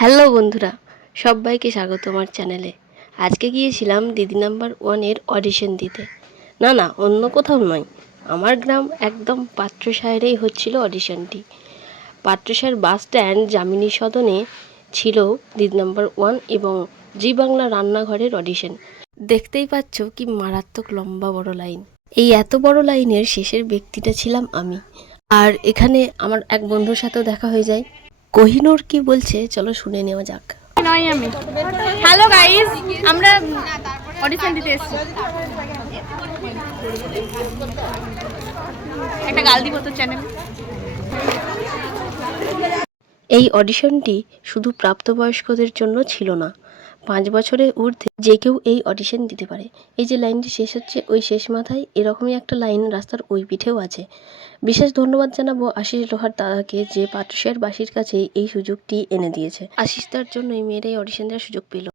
Hello বন্ধুরা, সবাইকে স্বাগত আমার চ্যানেলে। আজকে গিয়েছিলাম দিদি নাম্বার ওয়ানের অডিশন দিতে। না অন্য কোথাও নয়, আমার গ্রাম একদম পাত্রসাহেরেই হচ্ছিল অডিশনটি। পাত্রসাহের বাস স্ট্যান্ড যামিনী সদনে ছিল দিদি নাম্বার ওয়ান এবং জি বাংলা রান্নাঘরের অডিশন। দেখতেই পাচ্ছ কি মারাত্মক লম্বা বড় লাইন। এই এত বড় লাইনের শেষের ব্যক্তিটা ছিলাম আমি। আর এখানে আমার এক বন্ধুর সাথেও দেখা হয়ে যায়। কোহিনূর কি বলছে চলো শুনে নেওয়া যাক। নয় আমি। হ্যালো গাইস, আমরা অডিশন দিতে এসেছি। একটা গাল দিব তো চ্যানেল। এই অডিশনটি শুধু প্রাপ্তবয়স্কদের জন্য ছিল না, 5 বছরের ঊর্ধ্বে যে কেউ এই অডিশন দিতে পারে। এই যে লাইনটি শেষ হচ্ছে ওই শেষ মাথায় এরকমই একটা লাইন রাস্তার ওই পিঠেও আছে। বিশেষ ধন্যবাদ জানাবো আশিস লোহার দাদাকে, যে পাত্রসাহের বাসীর কাছে এই সুযোগটি এনে দিয়েছে। আশিস দার জন্যই মেয়েরা এই অডিশন দেওয়ার সুযোগ পেল।